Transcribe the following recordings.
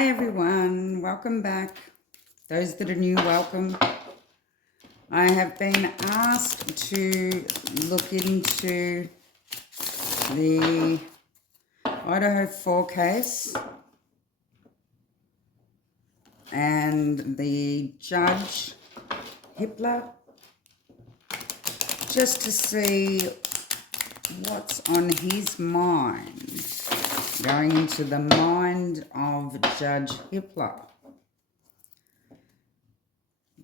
Hi everyone, welcome back. Those that are new, welcome. I have been asked to look into the Idaho 4 case and the Judge Hippler, just to see what's on his mind, going into the mind of Judge Hippler.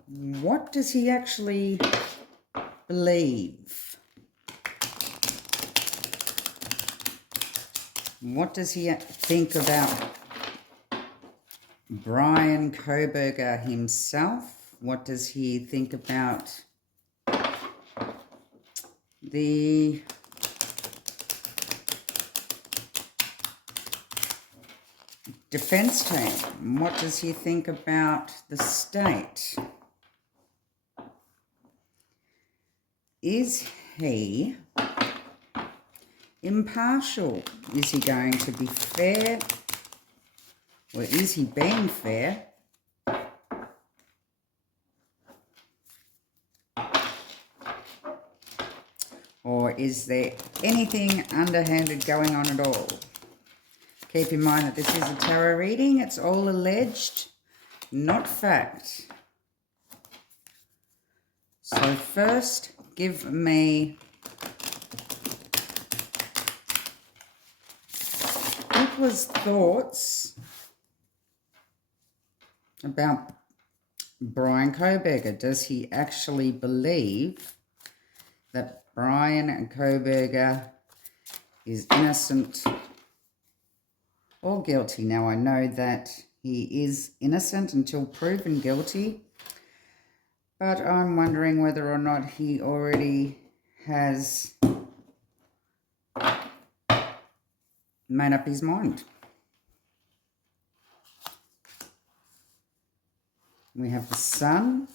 What does he actually believe? What does he think about Bryan Kohberger himself? What does he think about the defense team? What does he think about the state? Is he impartial? Is he going to be fair? Or is he being fair? Or is there anything underhanded going on at all? Keep in mind that this is a tarot reading. It's all alleged, not fact. So first, give me Hippler's thoughts about Bryan Kohberger. Does he actually believe that Bryan Kohberger is innocent or guilty? Now, I know that he is innocent until proven guilty, but I'm wondering whether or not he already has made up his mind. We have the Sun,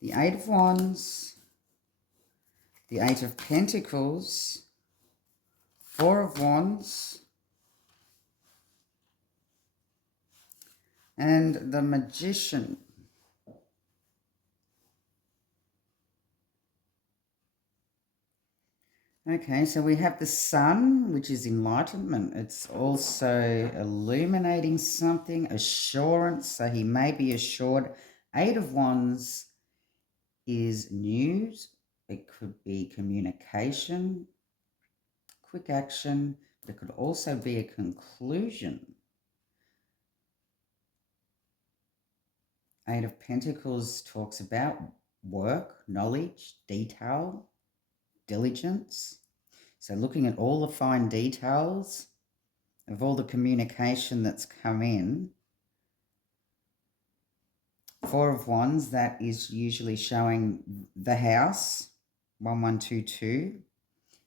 the Eight of Wands, the Eight of Pentacles, Four of Wands, and the Magician. Okay, so we have the Sun, which is enlightenment. It's also illuminating something, assurance. So he may be assured. Eight of Wands is news. It could be communication, quick action. But it could also be a conclusion. Eight of Pentacles talks about work, knowledge, detail, diligence. So looking at all the fine details of all the communication that's come in. Four of Wands, that is usually showing the house, 1122.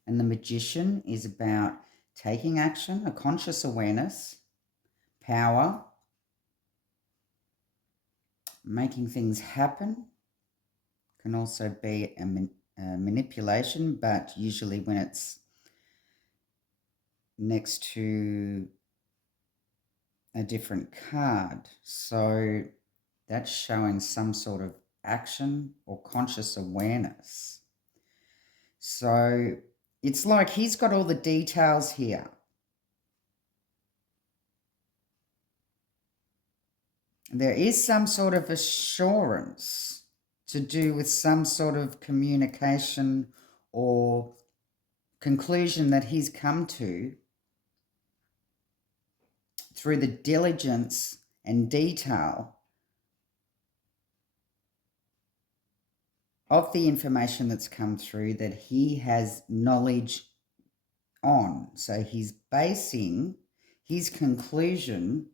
And the Magician is about taking action, a conscious awareness, power, making things happen. Can also be a manipulation, but usually when it's next to a different card. So that's showing some sort of action or conscious awareness. So it's like he's got all the details here. There is some sort of assurance to do with some sort of communication or conclusion that he's come to through the diligence and detail of the information that's come through that he has knowledge on. So he's basing his conclusion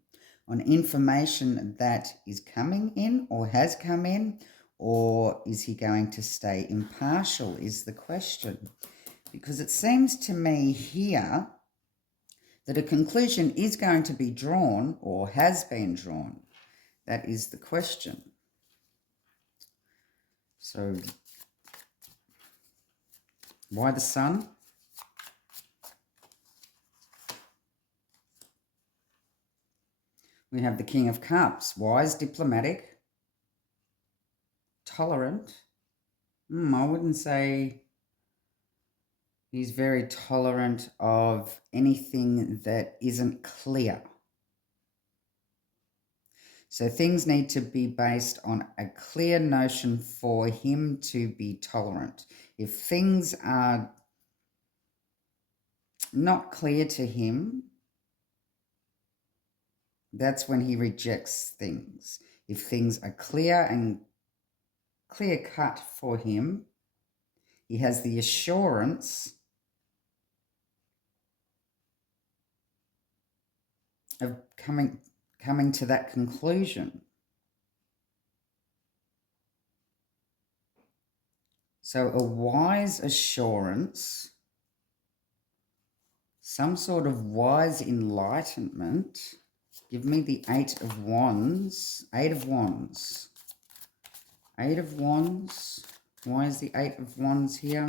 on information that is coming in or has come in, or is he going to stay impartial is the question. Because it seems to me here that a conclusion is going to be drawn or has been drawn. That is the question. So why the Sun? We have the King of Cups, wise, diplomatic, tolerant. I wouldn't say he's very tolerant of anything that isn't clear. So things need to be based on a clear notion for him to be tolerant. If things are not clear to him, that's when he rejects things. If things are clear and clear cut for him, he has the assurance of coming to that conclusion. So a wise assurance, some sort of wise enlightenment. Give me the Eight of Wands. Eight of Wands. Eight of Wands. Why is the Eight of Wands here?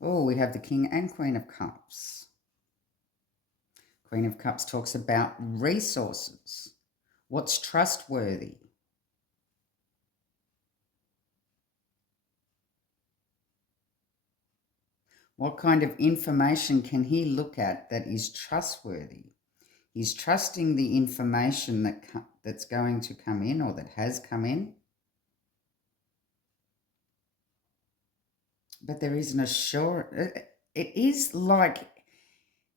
Oh, we have the King and Queen of Cups. Queen of Cups talks about resources. What's trustworthy? What kind of information can he look at that is trustworthy? He's trusting the information that's going to come in or that has come in. But there is an assurance. It is like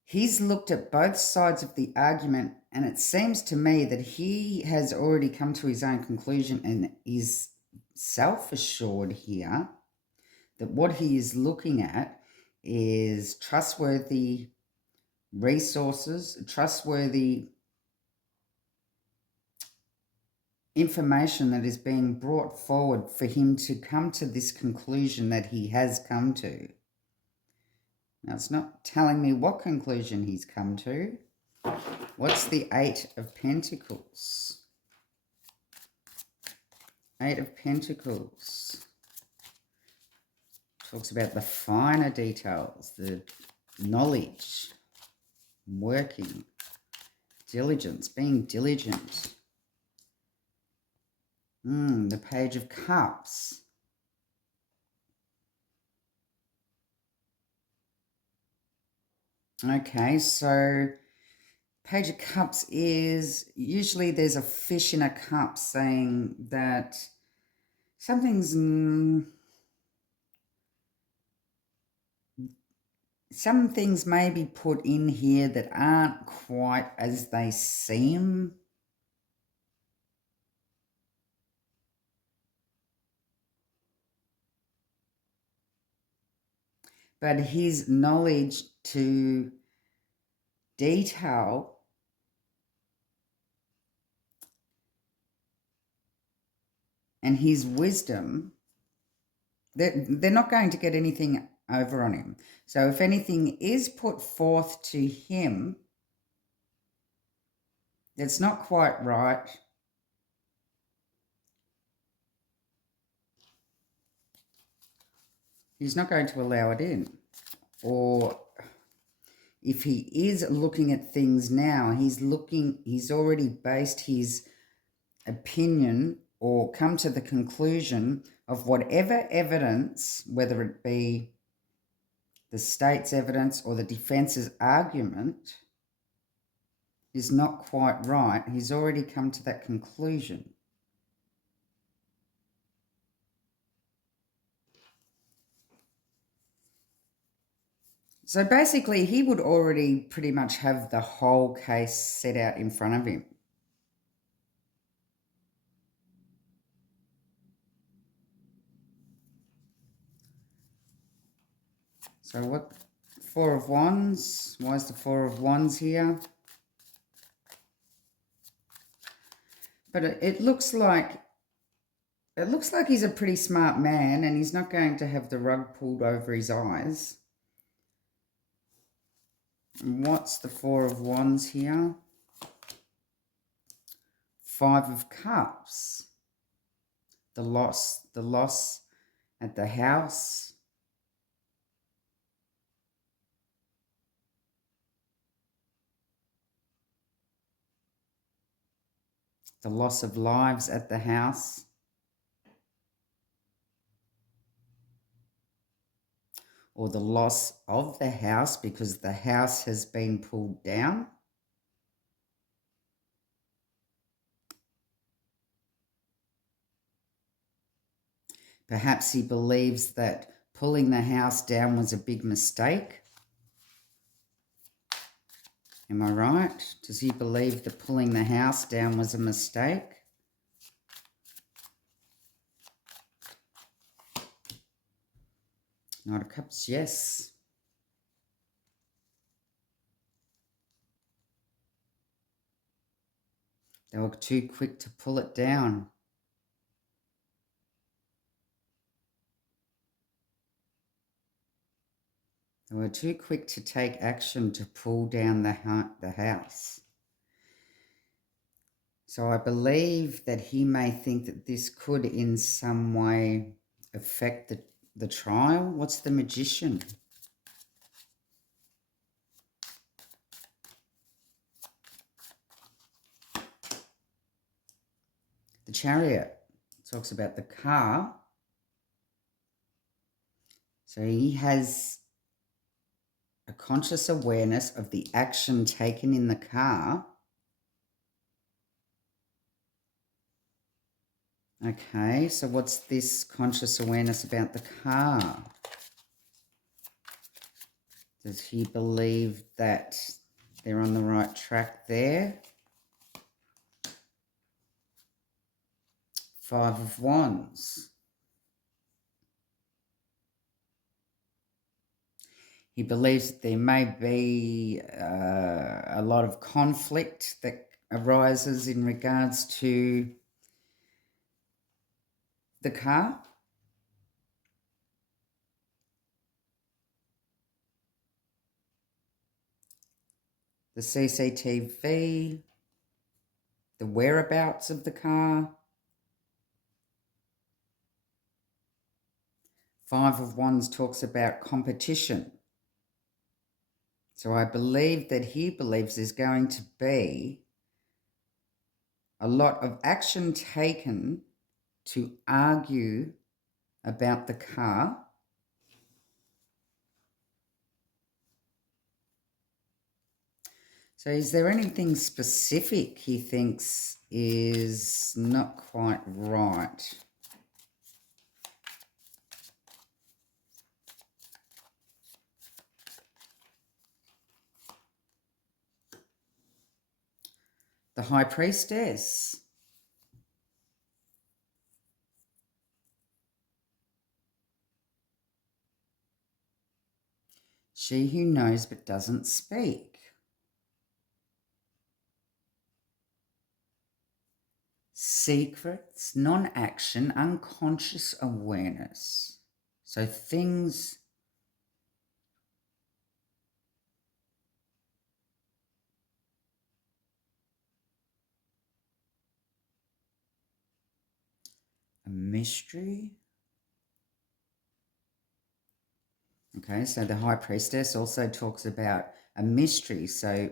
he's looked at both sides of the argument, and it seems to me that he has already come to his own conclusion and is self-assured here that what he is looking at is trustworthy resources, trustworthy information that is being brought forward for him to come to this conclusion that he has come to. Now, it's not telling me what conclusion he's come to. What's the Eight of Pentacles? Eight of Pentacles talks about the finer details, the knowledge, working, diligence, being diligent. The Page of Cups. Okay, so Page of Cups is usually there's a fish in a cup saying that something's some things may be put in here that aren't quite as they seem. But his knowledge to detail and his wisdom, they're not going to get anything over on him. So if anything is put forth to him that's not quite right, he's not going to allow it in. Or if he is looking at things now, he's already based his opinion or come to the conclusion of whatever evidence, whether it be the state's evidence or the defense's argument, is not quite right. He's already come to that conclusion. So basically, he would already pretty much have the whole case set out in front of him. So what, Four of Wands? Why is the Four of Wands here? But it looks like he's a pretty smart man and he's not going to have the rug pulled over his eyes. And what's the Four of Wands here? Five of Cups. The loss at the house. the loss of lives at the house, or the loss of the house because the house has been pulled down. Perhaps he believes that pulling the house down was a big mistake. Am I right? Does he believe that pulling the house down was a mistake? Knight of Cups, yes. They were too quick to pull it down. They were too quick to take action to pull down the house. So I believe that he may think that this could in some way affect the trial. What's the Magician? The Chariot talks about the car. So he has a conscious awareness of the action taken in the car. Okay, so what's this conscious awareness about the car? Does he believe that they're on the right track there? Five of Wands. He believes that there may be a lot of conflict that arises in regards to the car. The CCTV, the whereabouts of the car. Five of Wands talks about competition. So I believe that he believes there's going to be a lot of action taken to argue about the car. So is there anything specific he thinks is not quite right? The High Priestess. She who knows but doesn't speak. Secrets, non-action, unconscious awareness. So things... A mystery. Okay, so the High Priestess also talks about a mystery. So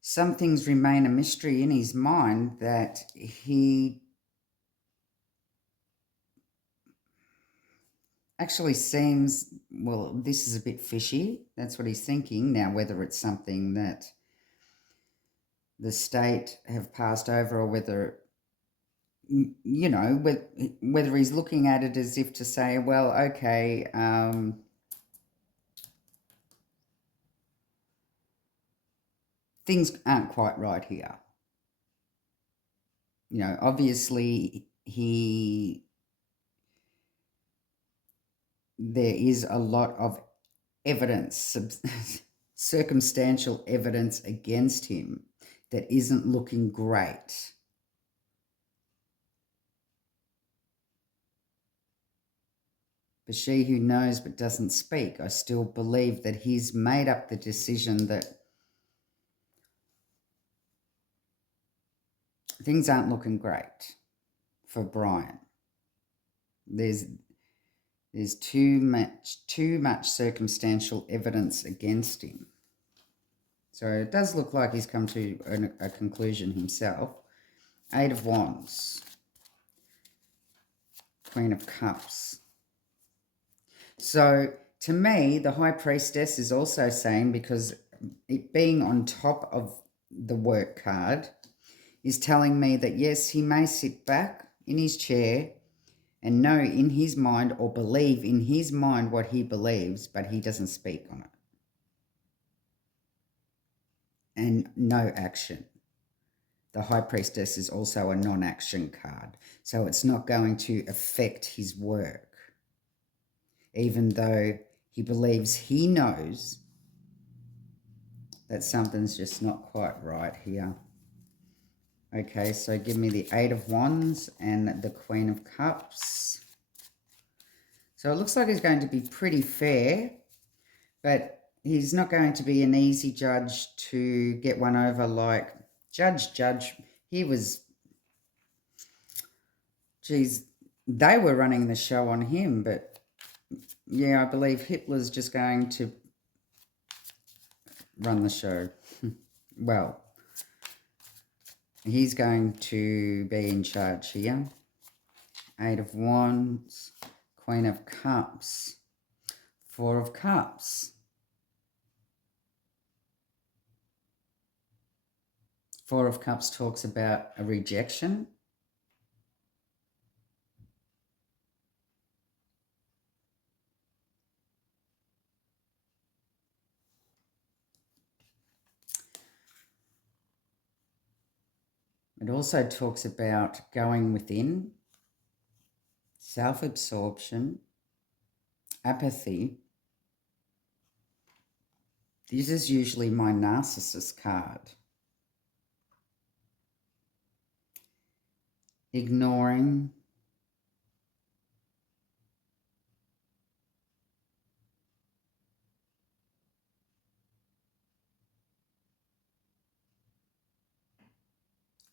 some things remain a mystery in his mind that he actually seems, well, this is a bit fishy. That's what he's thinking. Now, whether it's something that the state have passed over or whether, you know, whether he's looking at it as if to say, well, okay, things aren't quite right here. You know, obviously there is a lot of evidence, circumstantial evidence against him that isn't looking great. But she who knows but doesn't speak, I still believe that he's made up the decision that things aren't looking great for Bryan. There's too much circumstantial evidence against him. So it does look like he's come to a conclusion himself. 8 of Wands. Queen of Cups. So to me, the High Priestess is also saying, because it being on top of the work card is telling me that yes, he may sit back in his chair and know in his mind or believe in his mind what he believes, but he doesn't speak on it. And no action. The High Priestess is also a non-action card, so it's not going to affect his work, even though he believes he knows that something's just not quite right here. Okay, so give me the 8 of Wands and the Queen of Cups. So it looks like he's going to be pretty fair, but he's not going to be an easy judge to get one over like Judge. He was, geez, they were running the show on him, but yeah, I believe Hitler's just going to run the show. Well, he's going to be in charge here. 8 of Wands, Queen of Cups, 4 of Cups. 4 of Cups talks about a rejection. It also talks about going within, self-absorption, apathy. This is usually my narcissist card. Ignoring.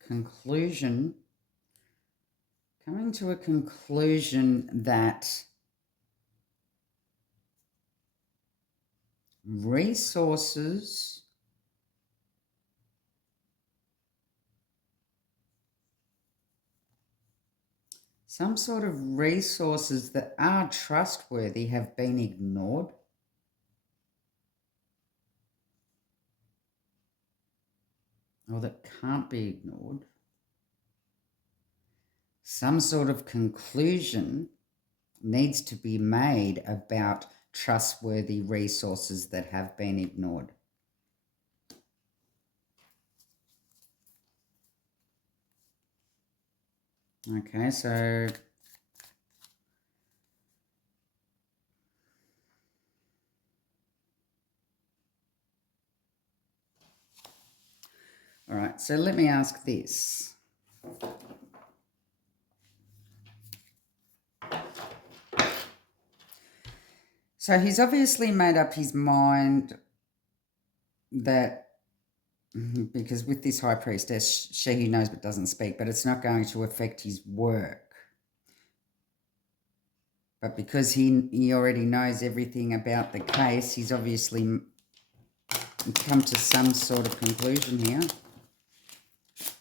Conclusion. Coming to a conclusion that resources some sort of resources that are trustworthy have been ignored. Or that can't be ignored. Some sort of conclusion needs to be made about trustworthy resources that have been ignored. Okay, so all right, so let me ask this. So he's obviously made up his mind that, because with this High Priestess, she who knows but doesn't speak, but it's not going to affect his work. But because he already knows everything about the case, he's obviously come to some sort of conclusion here.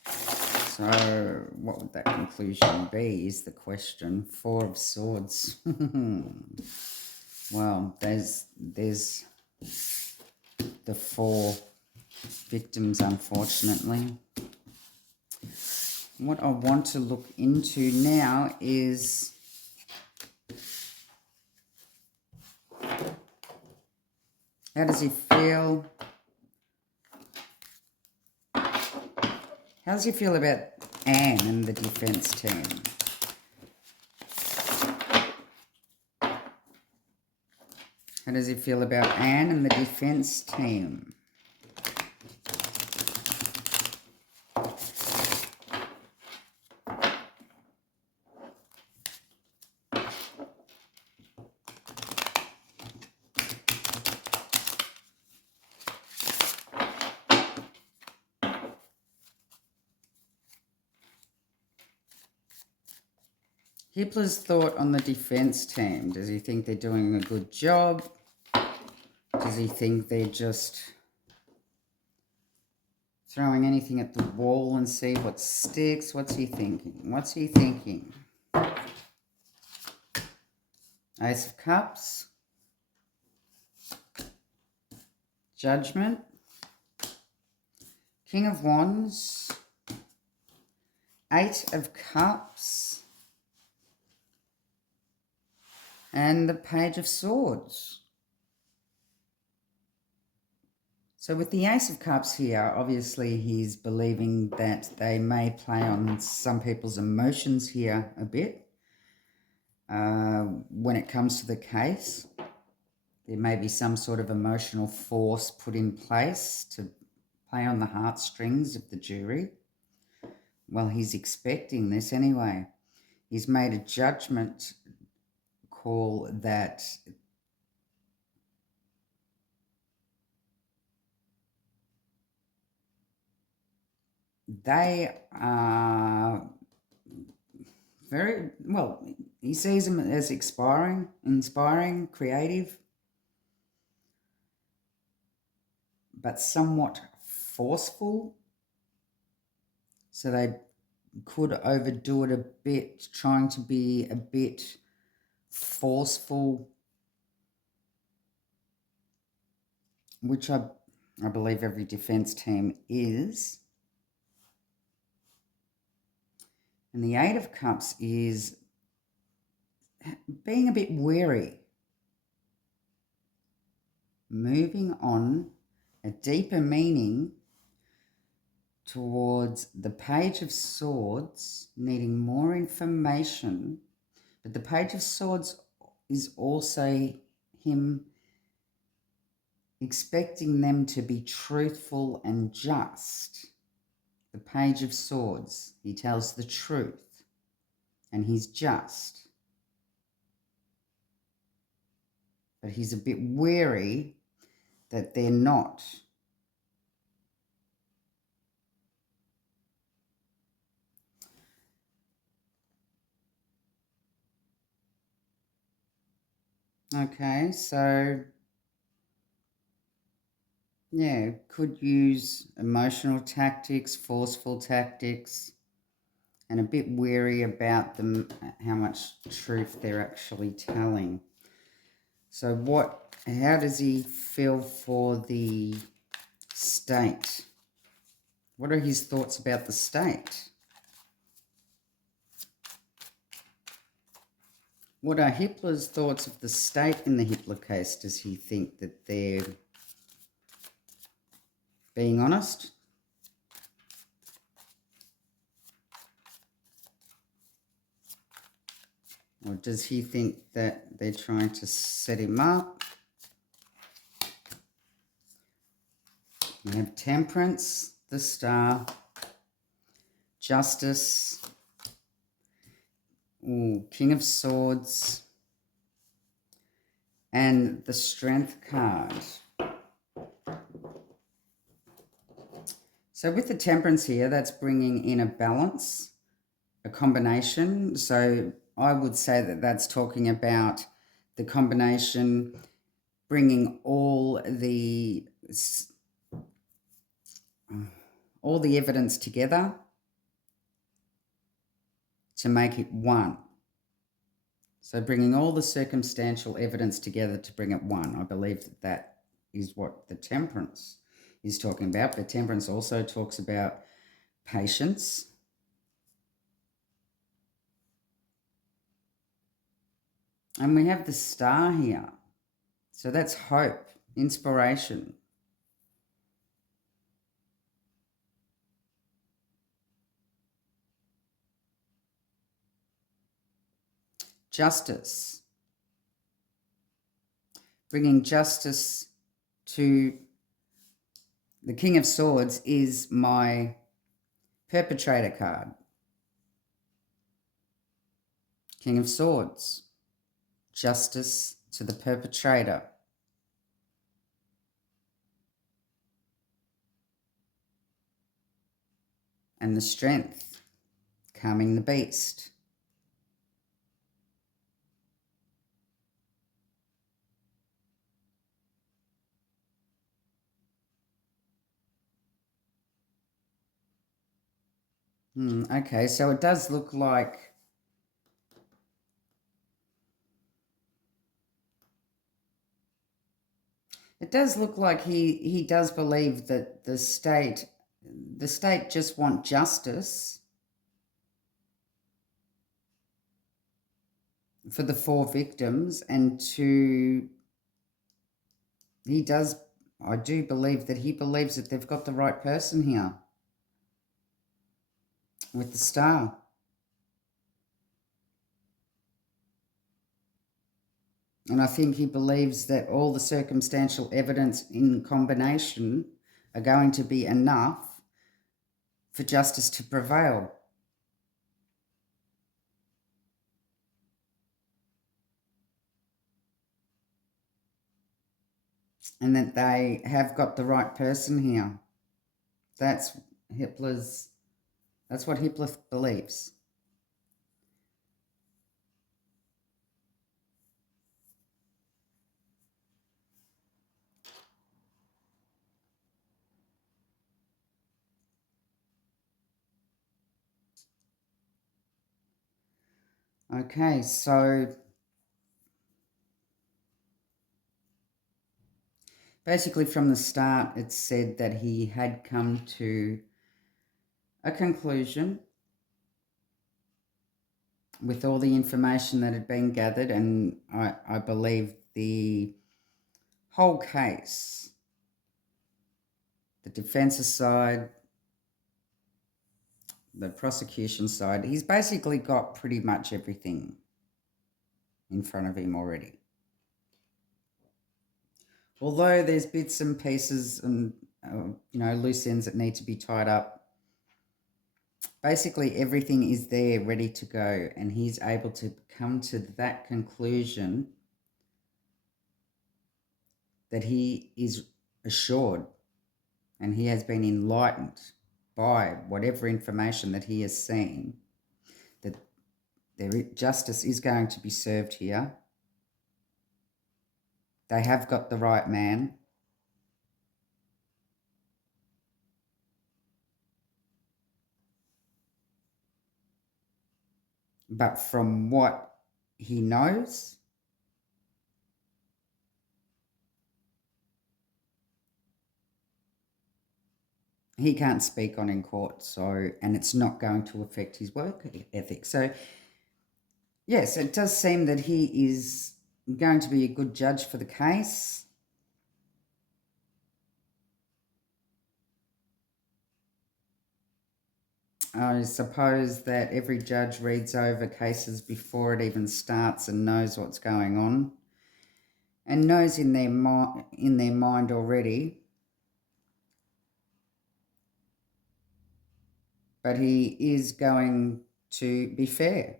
So what would that conclusion be is the question. 4 of Swords. Well, there's the 4 victims, unfortunately. What I want to look into now is how does he feel? How does he feel about Anne and the defense team? How does he feel about Anne and the defense team? Hippler's thought on the defense team. Does he think they're doing a good job? Does he think they're just Throwing anything at the wall and see what sticks. What's he thinking? What's he thinking? Ace of Cups. Judgment. King of Wands. Eight of Cups. And the Page of Swords. So with the Ace of Cups here, obviously he's believing that they may play on some people's emotions here a bit. When it comes to the case, there may be some sort of emotional force put in place to play on the heartstrings of the jury. Well, he's expecting this anyway. He's made a judgment call that they are very, well, he sees them as inspiring, creative, but somewhat forceful. So they could overdo it a bit, trying to be a bit forceful, which I believe every defense team is. And the Eight of Cups is being a bit wary. Moving on, a deeper meaning towards the Page of Swords, needing more information. But the Page of Swords is also him expecting them to be truthful and just. The Page of Swords, he tells the truth and he's just. But he's a bit wary that they're not. Okay, so yeah, could use emotional tactics, forceful tactics, and a bit wary about them, how much truth they're actually telling. So how does he feel for the state? What are his thoughts about the state? What are Hippler's thoughts of the state in the Hippler case? Does he think that they're being honest? Or does he think that they're trying to set him up? We have Temperance, the Star, Justice, King of Swords, and the Strength card. So with the Temperance here, that's bringing in a balance, a combination. So I would say that that's talking about the combination, bringing all the evidence together to make it one. So bringing all the circumstantial evidence together to bring it one. I believe that is what the Temperance is talking about. But Temperance also talks about patience. And we have the Star here. So that's hope, inspiration. Justice. Bringing justice to the King of Swords is my perpetrator card. King of Swords. Justice to the perpetrator. And the Strength. Calming the beast. Okay, so it does look like he does believe that the state just want justice for the 4 victims, and he does I do believe that he believes that they've got the right person here with the star. And I think he believes that all the circumstantial evidence in combination are going to be enough for justice to prevail. And that they have got the right person here. That's what Hitler believes. Okay, so basically from the start it said that he had come to a conclusion with all the information that had been gathered, and I believe the whole case, the defense's side, the prosecution side, he's basically got pretty much everything in front of him already. Although there's bits and pieces and loose ends that need to be tied up, basically everything is there ready to go, and he's able to come to that conclusion that he is assured and he has been enlightened by whatever information that he has seen, that justice is going to be served here. They have got the right man. But from what he knows, he can't speak on in court, and it's not going to affect his work ethic. So, yes, it does seem that he is going to be a good judge for the case. I suppose that every judge reads over cases before it even starts and knows what's going on, and knows in their mind already. But he is going to be fair.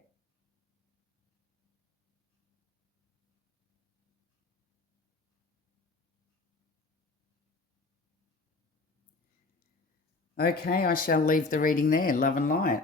Okay, I shall leave the reading there. Love and light.